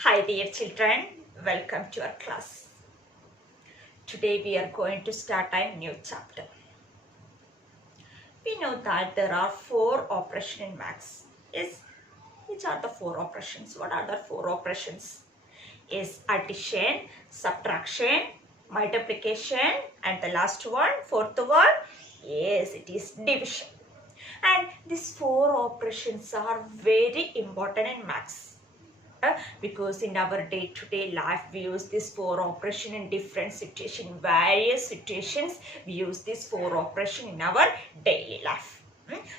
Hi dear children, welcome to our class. Today we are going to start a new chapter. We know that there are four operations in maths. Yes, which are the four operations? What are the four operations? Is addition, subtraction, multiplication, and the last one, fourth one, yes, it is division. And these four operations are very important in maths. Because in our day-to-day life we use this four operation in different situations, various situations we use this four operation in our daily life.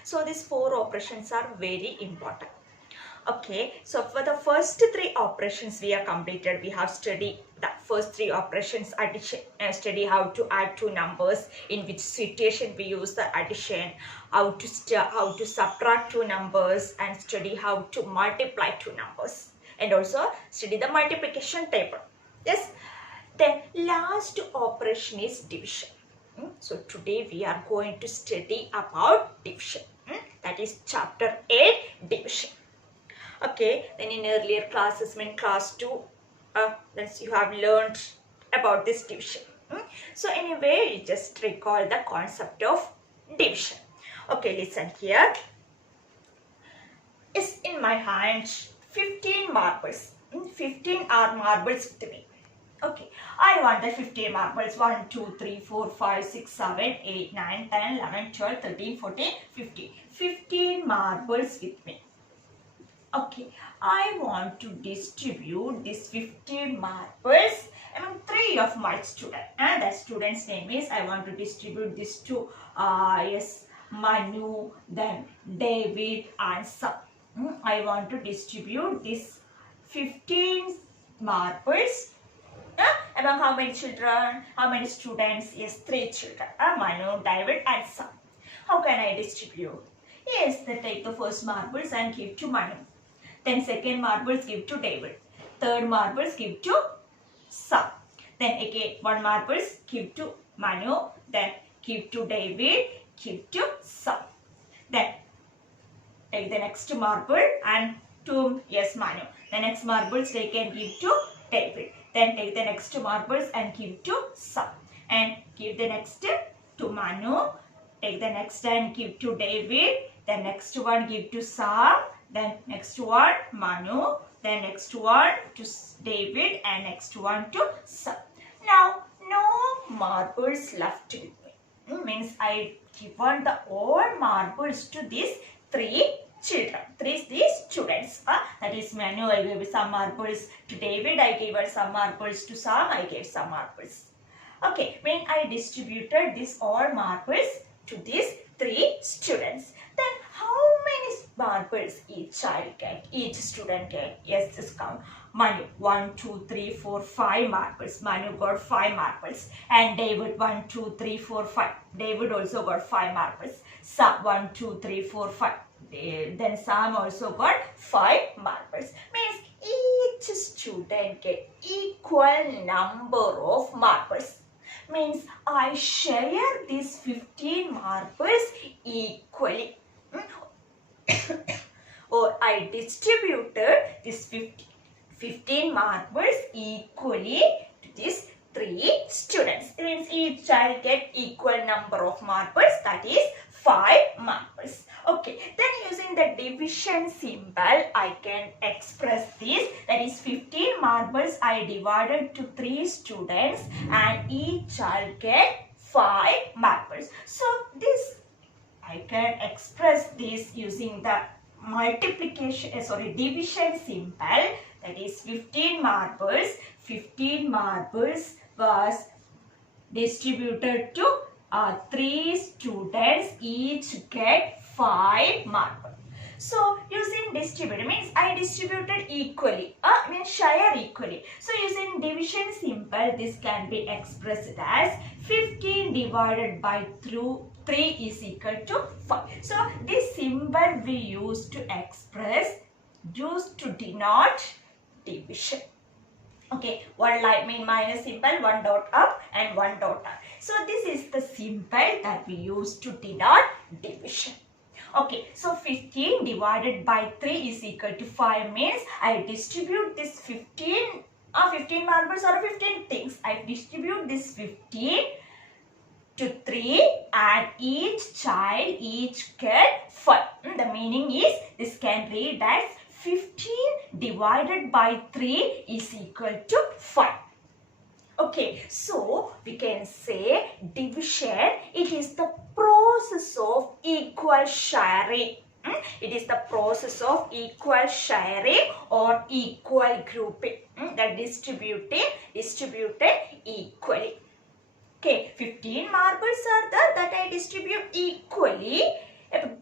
So these four operations are very important. Okay, so for the first three operations we have completed, we have studied the first three operations, addition, study how to add two numbers, in which situation we use the addition, how to subtract two numbers, and study how to multiply two numbers, and also study the multiplication table. Yes, then last operation is division. So today we are going to study about division. That is chapter 8, division. Okay, then in earlier classes, when class 2, you have learned about this division. So anyway, you just recall the concept of division. Okay, listen here. Is in my hand 15 marbles. 15 are marbles with me. Okay, I want the 15 marbles. 1, 2, 3, 4, 5, 6, 7, 8, 9, 10, 11, 12, 13, 14, 15. 15 marbles with me. Okay, I want to distribute these 15 marbles among 3 of my students. And that student's name is, I want to distribute this to, Manu, then David and Sam. I want to distribute this 15 marbles among how many children? How many students? Yes, 3 children. Manu, David and Sam. How can I distribute? Yes, they take the first marbles and give to Manu. Then second marbles give to David. Third marbles give to Sam. Then again one marbles give to Manu. Then give to David. Give to Sam. Then take the next marble and to Manu. The next marbles they can give to David. Then take the next marbles and give to Sam. And give the next to Manu. Take the next and give to David. The next one give to Sam. Then next one Manu, then next one to David, and next one to Sam. Now no marbles left with me. Means I given the all marbles to these 3 children, these students. That is Manu, I gave some marbles to David, I gave some marbles to Sam, I gave some marbles. Okay, when I distributed these all marbles to these 3 students, then how many marbles each child get, each student get? Yes, this count. Manu, 1, 2, 3, 4, 5 marbles. Manu got 5 marbles. And David, 1, 2, 3, 4, 5. David also got 5 marbles. Sam, 1, 2, 3, 4, 5. Then Sam also got 5 marbles. Means each student get equal number of marbles. Means I share these 15 marbles equally. Or I distributed this 15 marbles equally to these 3 students. It means each child get equal number of marbles, that is 5 marbles. Okay, then using the division symbol, I can express this. That is 15 marbles I divided to 3 students and each child get 5 marbles. So this I can express this using the division symbol. That is 15 marbles. 15 marbles was distributed to 3 students, each get 5 marbles. So using distribute means I distributed equally, means share equally. So using division symbol, this can be expressed as 15 divided by 3 is equal to 5. So this symbol we use to express, used to denote division. Okay, one line mean minus symbol, one dot up and one dot up. So this is the symbol that we use to denote division. Okay, so 15 divided by 3 is equal to 5 means I distribute this 15 marbles or 15 things. I distribute this 15 to 3 and each child get 5. The meaning is this can read as 15 divided by 3 is equal to 5. Okay, so we can say division, it is the process of equal sharing. It is the process of equal sharing or equal grouping. That distributed equally. Okay, 15 marbles are there that I distribute equally.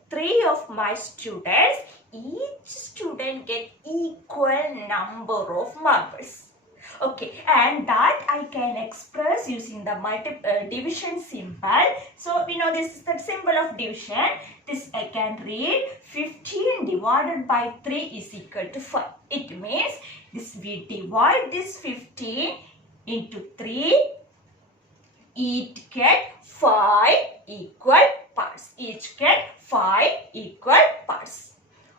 3 of my students, each student get equal number of marbles. Okay, and that I can express using the division symbol. So we know this is the symbol of division. This I can read 15 divided by 3 is equal to 5. It means this we divide this 15 into 3. Each get 5 equal parts. Each get 5 equal parts.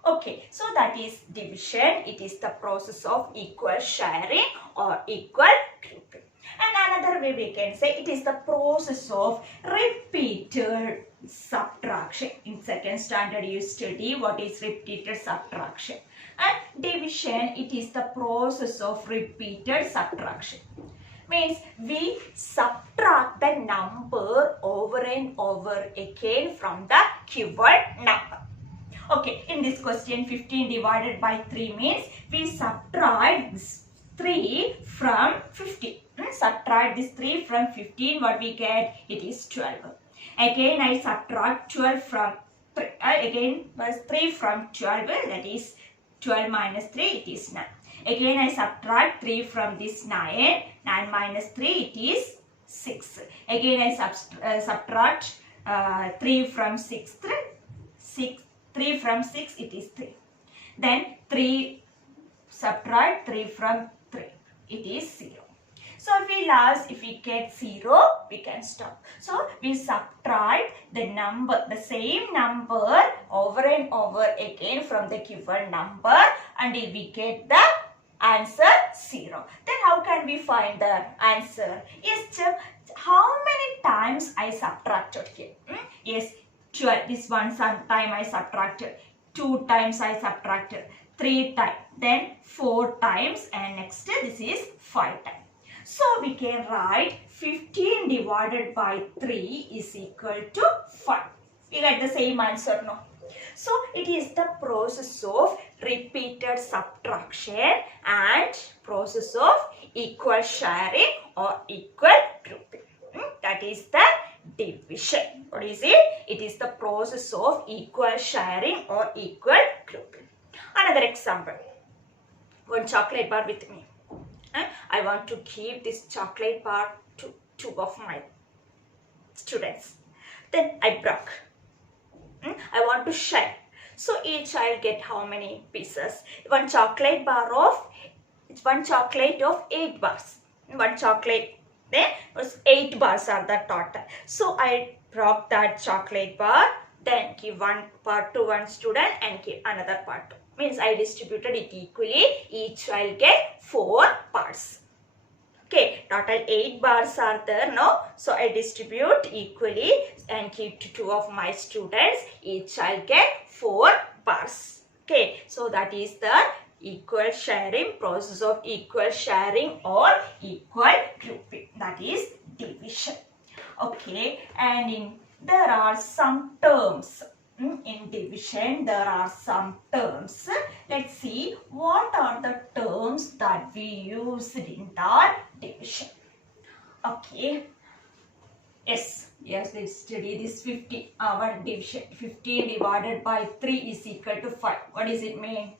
Okay, so that is division. It is the process of equal sharing or equal grouping. And another way we can say it is the process of repeated subtraction. In second standard you study what is repeated subtraction. And division, it is the process of repeated subtraction. Means we subtract the number over and over again from the given number. Okay, in this question 15 divided by 3 means we subtract 3 from 15. Subtract this 3 from 15, what we get? It is 12. Again I subtract 12 from 3. Again was 3 from 12, that is 12 minus 3, it is 9. Again I subtract 3 from this 9. 9 minus 3, it is 6. Again I subtract 3 from 6. 3 from 6, it is 3. Then 3 subtract 3 from 3, it is 0. So if we get 0, we can stop. So we subtract the same number over and over again from the given number until we get the answer 0. Then how can we find the answer? Yes, how many times I subtracted here? Yes, 12. This one time I subtracted. 2 times I subtracted. 3 times. Then 4 times. And next this is 5 times. So we can write 15 divided by 3 is equal to 5. We get the same answer, no? So it is the process of repeated subtraction and process of equal sharing or equal grouping. That is the division. What is it? It is the process of equal sharing or equal grouping. Another example. One chocolate bar with me. I want to give this chocolate bar to 2 of my students. Then I broke. I want to share. So each child get how many pieces? One chocolate of 8 bars. One chocolate, then was 8 bars are the total. So I broke that chocolate bar, then give one part to one student and give another part to. Means I distributed it equally. Each child get 4 parts. Okay, total 8 bars are there, no? So I distribute equally and give to 2 of my students. Each child get 4 bars. Okay, so that is the equal sharing, process of equal sharing or equal grouping. That is division. Okay, and there are some terms. In division, there are some terms. Let's see what are the terms that we used in the division. Okay. Yes, let's study this 50. Our division 15 divided by 3 is equal to 5. What does it mean?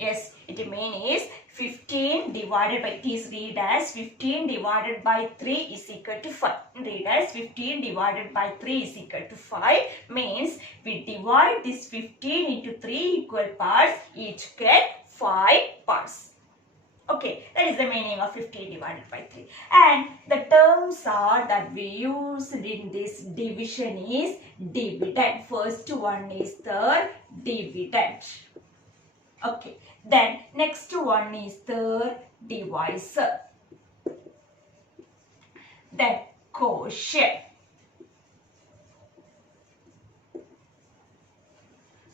Yes, it means 15 divided by, it is read as 15 divided by 3 is equal to 5. Read as 15 divided by 3 is equal to 5 means we divide this 15 into 3 equal parts, each get 5 parts. Okay, that is the meaning of 15 divided by 3. And the terms are that we use in this division is dividend. First one is the dividend. Okay, then next one is the divisor. Then quotient.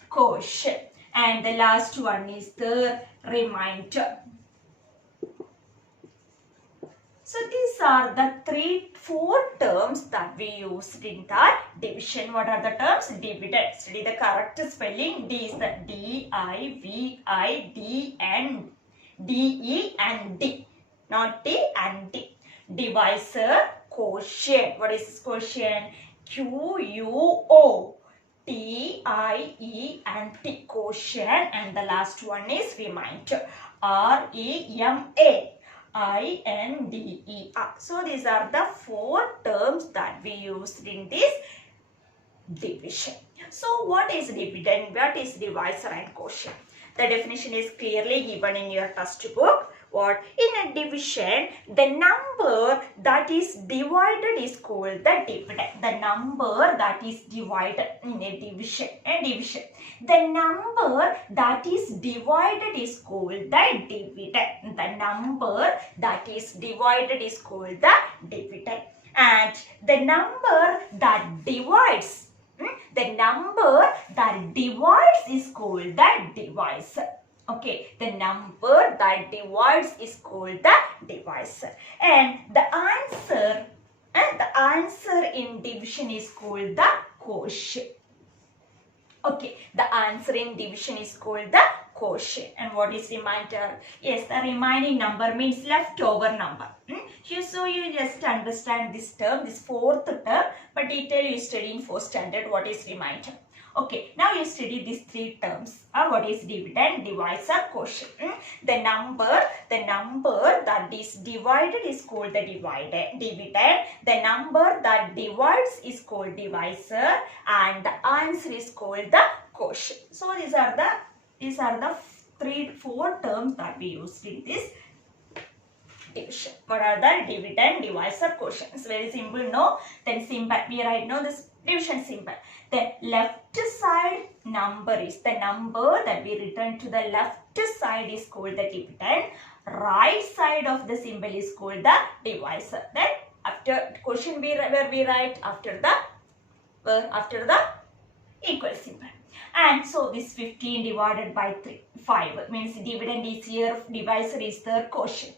Quotient. And the last one is the remainder. So these are the four terms that we used in the division. What are the terms? Dividend. Study the correct spelling. D is the D-I-V-I-D-N-D-E and D. Not T and D. Divisor, quotient. What is quotient? Q-U-O-T-I-E and T. Quotient. And the last one is remainder. R-E-M-A. I-N-D-E-R. So these are the four terms that we used in this division. So what is dividend? What is divisor and quotient? The definition is clearly given in your textbook. What? In a division, the number that is divided is called the dividend. The number that is divided in a division. The number that is divided is called the dividend. The number that is divided is called the dividend. And the number that divides, is called the divisor. Okay, the number that divides is called the divisor. And the answer in division is called the quotient. Okay, the answer in division is called the quotient. And what is remainder? Yes, the remaining number means leftover number. So you just understand this term, this fourth term, but detail you study in 4th standard what is remainder. Okay, now you study these three terms. What is dividend, divisor, quotient? The number that is divided is called the dividend. The number that divides is called divisor, and the answer is called the quotient. So these are the four terms that we used in this division. What are the dividend, divisor, quotient? It's very simple, no? Then symbol. We write now this division symbol. The left side number is the number that we return to the left side is called the dividend. Right side of the symbol is called the divisor. Then after quotient where we write after the equal symbol. And so this 15 divided by 5 means dividend is here, divisor is the quotient.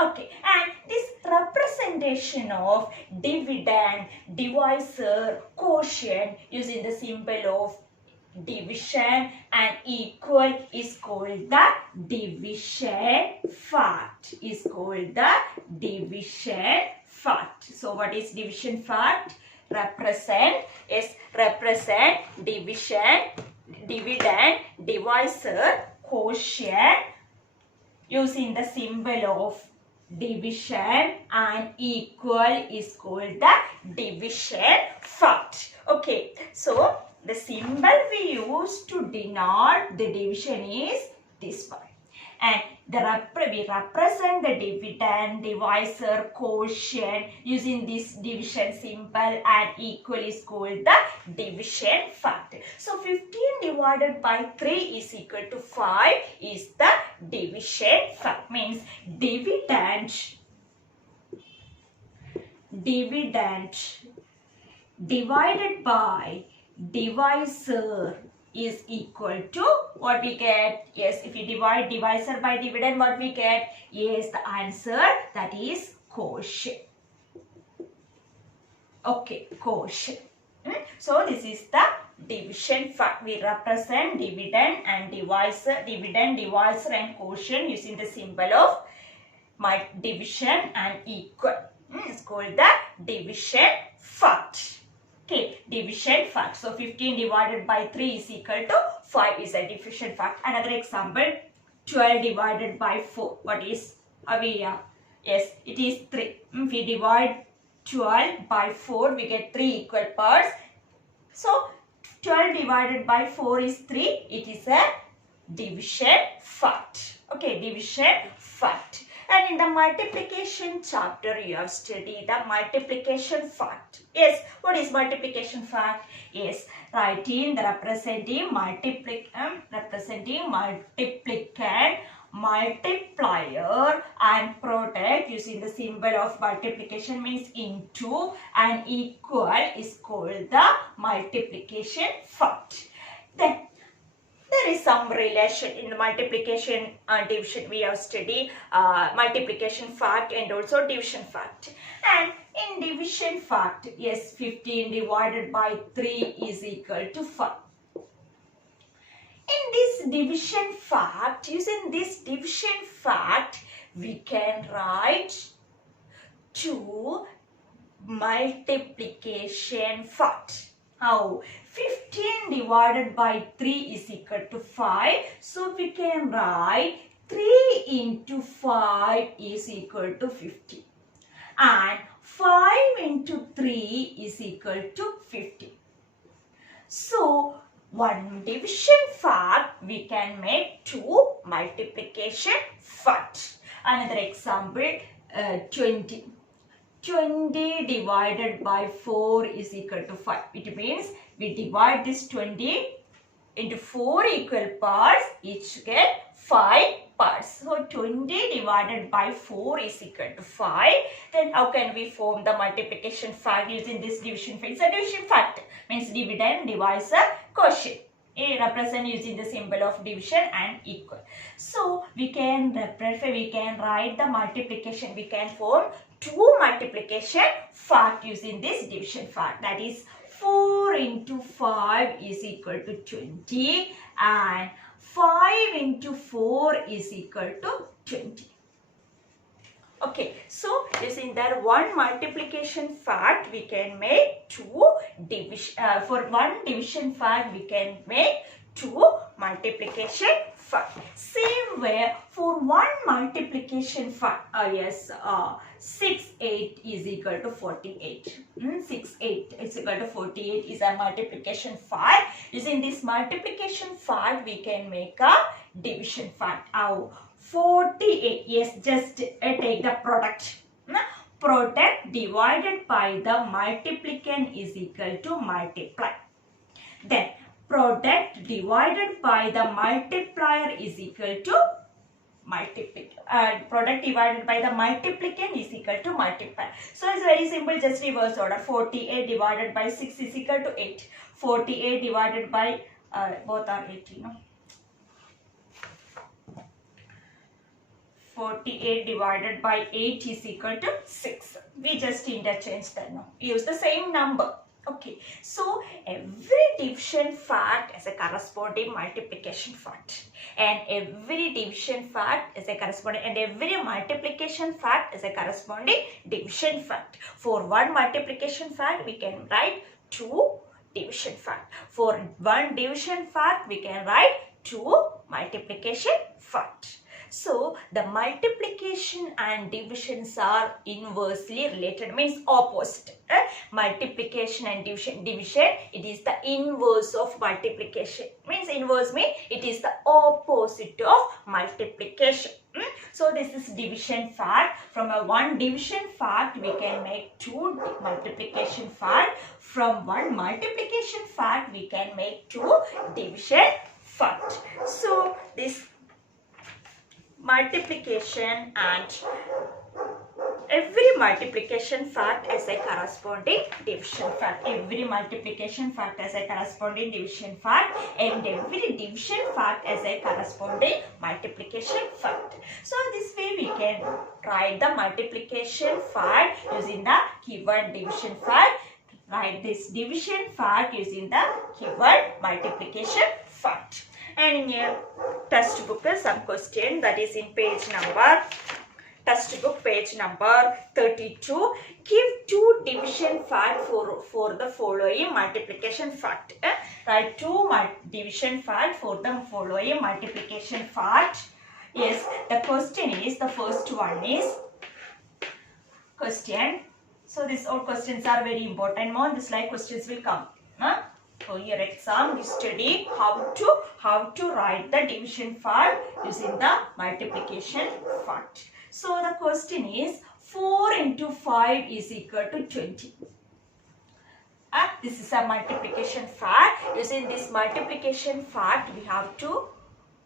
Okay, and this representation of dividend, divisor, quotient using the symbol of division and equal is called the division fact. So what is division fact? Represent division, dividend, divisor, quotient using the symbol of division and equal is called the division fact. Okay, so the symbol we use to denote the division is this one. And we represent the dividend, divisor, quotient using this division symbol, and equal is called the division fact. So 15 divided by 3 is equal to 5 is the division fact. Means dividend divided by divisor is equal to what we get? Yes, if you divide divisor by dividend, what we get? Yes, the answer that is quotient. Okay, quotient. So this is the division fact. We represent dividend and divisor, and quotient using the symbol of my division and equal. It's called the division fact. Okay, division fact. So 15 divided by 3 is equal to 5 is a division fact. Another example, 12 divided by 4. What is Avia? Yes, it is 3. If we divide 12 by 4, we get 3 equal parts. So 12 divided by 4 is 3. It is a division fact. Okay, division fact. And in the multiplication chapter, you have studied the multiplication fact. Yes, what is multiplication fact? Yes, writing the representing multiplicand, multiplier and product using the symbol of multiplication means into and equal is called the multiplication fact. Then there is some relation in the multiplication division. We have studied multiplication fact and also division fact. And in division fact, yes, 15 divided by 3 is equal to 5. In this division fact, using this division fact, we can write 2 multiplication fact. How? 15 divided by 3 is equal to 5. So we can write 3 into 5 is equal to 50. And 5 into 3 is equal to 50. So one division fact we can make 2 multiplication fact. Another example, 20. 20 divided by 4 is equal to 5. It means we divide this 20 into 4 equal parts, each get 5 parts. So 20 divided by 4 is equal to 5. Then how can we form the multiplication fact using this division fact? It's a division fact. Means dividend divides a quotient. Represent using the symbol of division and equal. So we can write the multiplication. We can form 2 multiplication fact using this division fact. That is 4 into 5 is equal to 20 and 5 into 4 is equal to 20. Okay, so using that one multiplication fact we can make 2 division. For one division fact we can make 2 multiplication fact. Same way for one multiplication fact. 6 8 is equal to 48. 6 8 is equal to 48 is a multiplication fact. Using this multiplication fact we can make a division fact. 48, yes, just take the product. Product divided by the multiplicand is equal to multiply. Then product divided by the multiplier is equal to product divided by the multiplicand is equal to multiplier. So it's very simple, just reverse order. 48 divided by 6 is equal to 8. 48 divided by both are 80, no? 48 divided by 8 is equal to 6. We just interchange that now. Use the same number. Okay. So every division fact is a corresponding multiplication fact. And every division fact is a corresponding, and every multiplication fact is a corresponding division fact. For one multiplication fact, we can write 2 division fact. For one division fact, we can write 2 multiplication fact. So the multiplication and divisions are inversely related, means opposite. Multiplication and division, it is the inverse of multiplication. Means inverse means it is the opposite of multiplication. So this is division fact. From a one division fact we can make 2 multiplication fact. From one multiplication fact we can make 2 division fact. So this multiplication and every multiplication fact is a corresponding division fact. Every multiplication fact is a corresponding division fact, and every division fact is a corresponding multiplication fact. So this way we can write the multiplication fact using the keyword division fact. Write this division fact using the keyword multiplication fact. And in your textbook some question that is in page number, textbook page number 32. Give 2 division fact for the following multiplication fact. Write 2 division fact for the following multiplication fact. Yes, the question is, the first one is question. So these all questions are very important. More this like questions will come. for your exam, we study how to write the division part using the multiplication part. So the question is 4 into 5 is equal to 20. This is a multiplication fact. Using this multiplication fact, we have to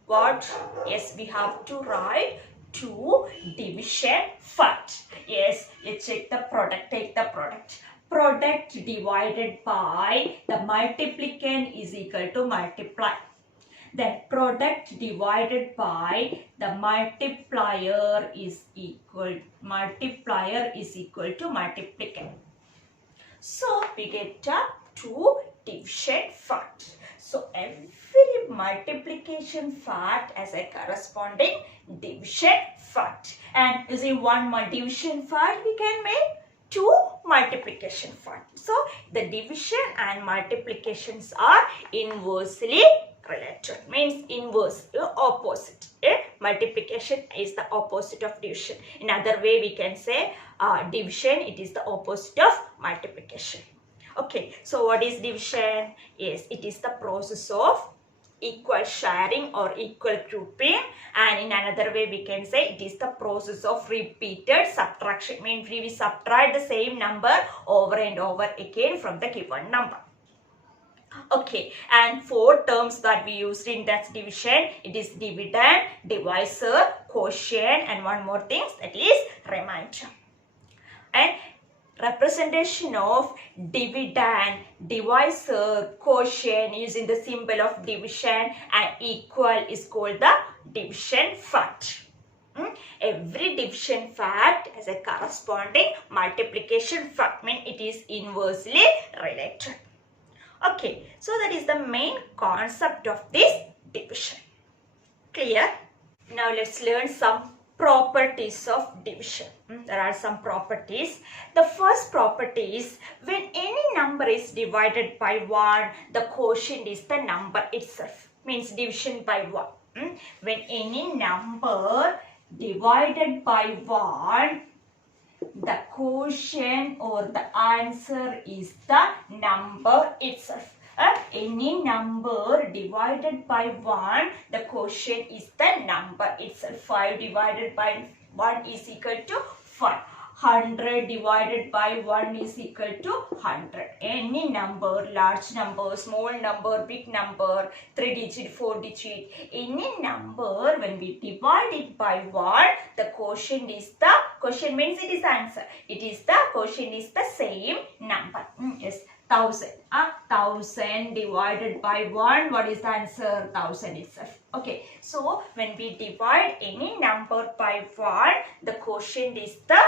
what? Yes, we have to write 2 division fact. Yes, let's check the product. Take the product. Product divided by the multiplicand is equal to multiply. Then product divided by the multiplier is equal to multiplicand. So we get a 2 division fact. So every multiplication fact has a corresponding division fact. And using one division fact, we can make 2 multiplication facts. So the division and multiplications are inversely related. Means inverse, opposite. Multiplication is the opposite of division. In other way, we can say division, it is the opposite of multiplication. Okay, so what is division? Yes, it is the process of equal sharing or equal grouping, and in another way we can say it is the process of repeated subtraction. Means we subtract the same number over and over again from the given number. Okay, and 4 terms that we used in that division, it is dividend, divisor, quotient, and one more thing, that is remainder. And representation of dividend, divisor, quotient using the symbol of division and equal is called the division fact. Every division fact has a corresponding multiplication fact, means it is inversely related. Okay, so that is the main concept of this division. Clear? Now let's learn some properties of division. There are some properties. The first property is when any number is divided by 1, the quotient is the number itself. Means division by 1. When any number divided by 1, the quotient or the answer is the number itself. Any number divided by 1, the quotient is the number itself. 5 divided by 1 is equal to 5. 100 divided by 1 is equal to 100. Any number, large number, small number, big number, 3 digit, 4 digit, any number, when we divide it by 1, the quotient is the, quotient means it is answer. It is the, quotient is the same number. Yes, 1000. 1000 divided by 1, what is the answer? 1000 itself. Okay, so when we divide any number by 1, the quotient is the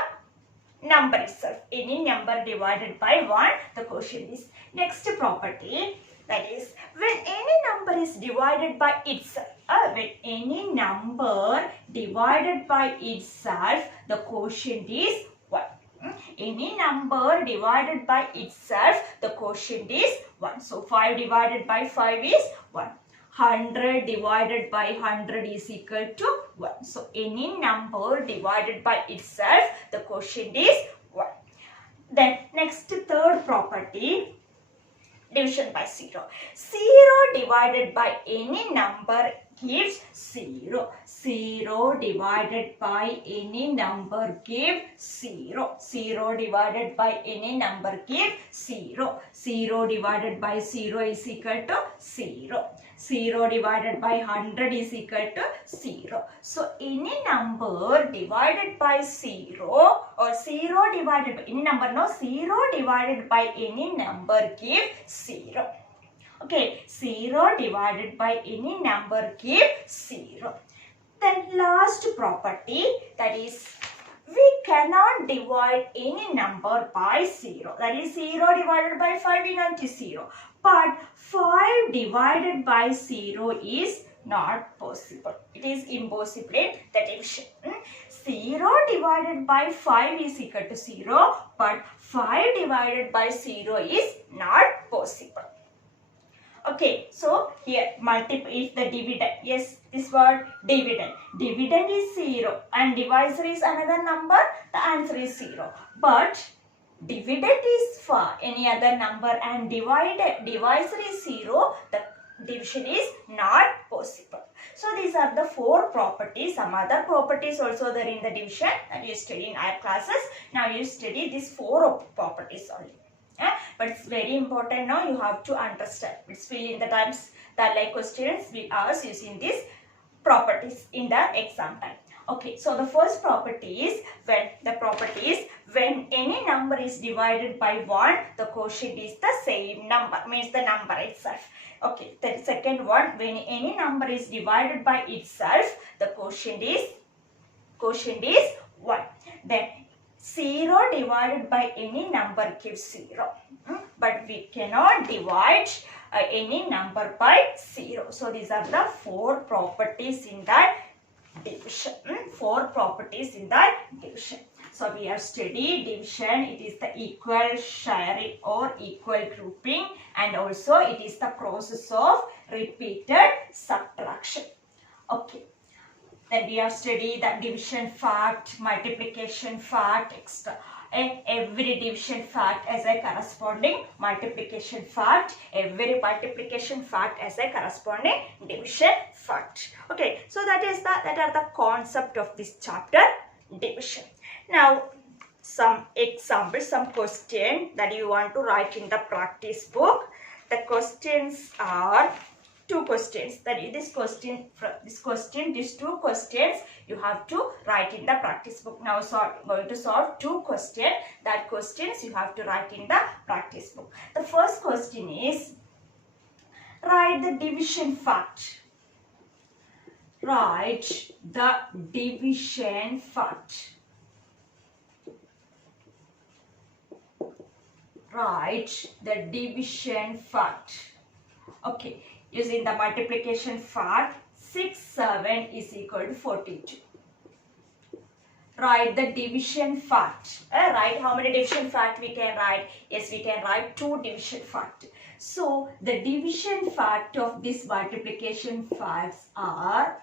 number itself. Any number divided by 1, the quotient is. Next property, that is when any number is divided by itself. When any number divided by itself, the quotient is 1. Any number divided by itself, the quotient is 1. So 5 divided by 5 is 1. 100 divided by 100 is equal to 1. So any number divided by itself, the quotient is 1. Then next, third property, division by 0. 0 divided by any number gives 0. 0 divided by any number give 0. 0 divided by any number give 0. 0 divided by 0 is equal to 0. 0 divided by 100 is equal to 0. So any number divided by 0 or 0 divided by any number, no, 0 divided by any number give 0. Okay, 0 divided by any number give 0. Then last property, that is we cannot divide any number by 0. That is 0 divided by 5 is not 0. But 5 divided by 0 is not possible. It is impossible in the division. 0 divided by 5 is equal to 0. But 5 divided by 0 is not possible. Okay, so here multiply is the dividend. Yes, this word dividend. Dividend is 0 and divisor is another number. The answer is 0. But dividend is 5, any other number, and divisor is 0, the division is not possible. So these are the 4 properties. Some other properties also there in the division that you study in higher classes. Now you study these 4 properties only. But it's very important now, you have to understand. It's fill in the times that like questions we ask using these properties in the exam time. Okay, so the first property is when any number is divided by 1, the quotient is the same number, means the number itself. Okay, the second one, when any number is divided by itself, the quotient is 1. Then 0 divided by any number gives 0. But we cannot divide any number by 0. So these are the 4 properties in that division. 4 properties in that division. So we have studied division. It is the equal sharing or equal grouping, and also it is the process of repeated subtraction. Okay. Then we have studied the division fact, multiplication fact, etc. And every division fact as a corresponding multiplication fact, every multiplication fact as a corresponding division fact. Okay, so that are the concept of this chapter, division. Now some examples, some question that you want to write in the practice book. The questions are 2 questions. That is these 2 questions you have to write in the practice book. Now going to solve 2 questions. That questions you have to write in the practice book. The first question is, write the division fact. Write the division fact. Write the division fact. Okay. Using the multiplication fact, 6, 7 is equal to 42. Write the division fact. Right? How many division fact we can write? Yes, we can write 2 division fact. So the division fact of this multiplication facts are,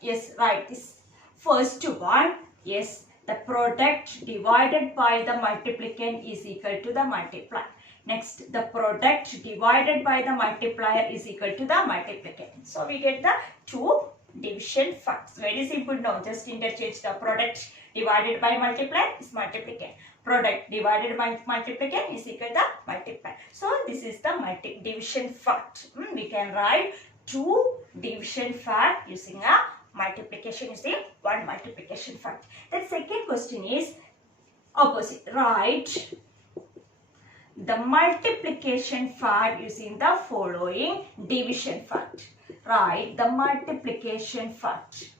yes, write this first one. Yes, the product divided by the multiplicand is equal to the multiplier. Next, the product divided by the multiplier is equal to the multiplicand. So we get the 2 division facts. Very simple now. Just interchange the product divided by multiplier is multiplicand. Product divided by multiplicand is equal to the multiplier. So this is the division fact. We can write 2 division fact using a multiplication, using 1 multiplication fact. The second question is opposite. Write the multiplication fact using the following division fact. Write the multiplication fact.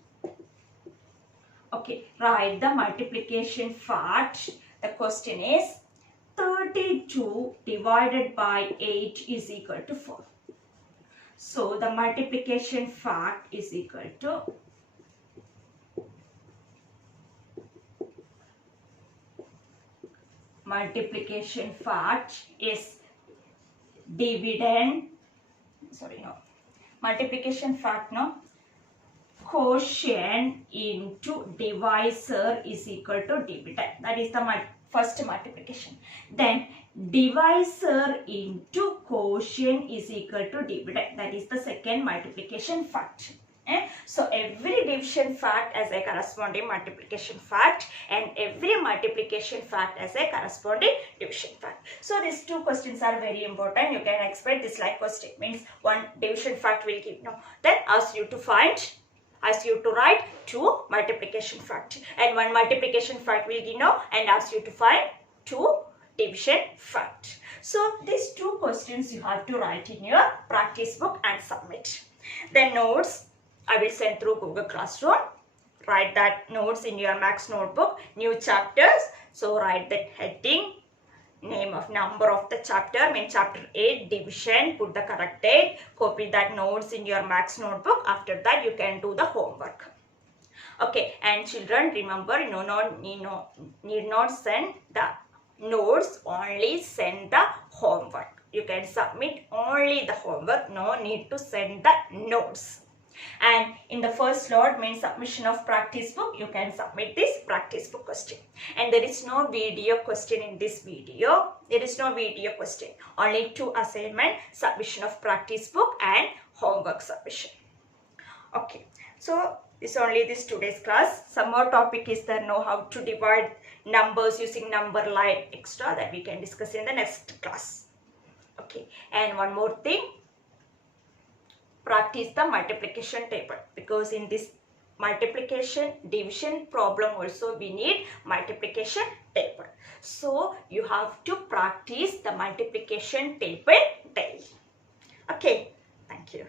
Okay, write the multiplication fact. The question is 32 divided by 8 is equal to 4. So the multiplication fact is equal to multiplication fact is dividend, multiplication fact, quotient into divisor is equal to dividend. That is the first multiplication. Then divisor into quotient is equal to dividend. That is the second multiplication fact. So every division fact as a corresponding multiplication fact, and every multiplication fact as a corresponding division fact. So these 2 questions are very important. You can expect this like question. Means 1 division fact will give. Then ask you to write 2 multiplication fact, and 1 multiplication fact will give and ask you to find 2 division fact. So these 2 questions you have to write in your practice book and submit. The notes I will send through Google Classroom. Write that notes in your Max notebook, new chapters. So write that heading, name of number of the chapter, mean chapter 8, division, put the correct date, copy that notes in your Max notebook. After that you can do the homework. Okay, and children, remember, need not send the notes, only send the homework. You can submit only the homework, no need to send the notes. And in the first slot means submission of practice book, you can submit this practice book question. And there is no video question in this video. There is no video question. Only 2 assignment, submission of practice book and homework submission. Okay, so this only this today's class. Some more topic is there, know how to divide numbers using number line extra, that we can discuss in the next class. Okay, and one more thing, practice the multiplication table, because in this multiplication division problem also we need multiplication table. So you have to practice the multiplication table daily. Okay, thank you.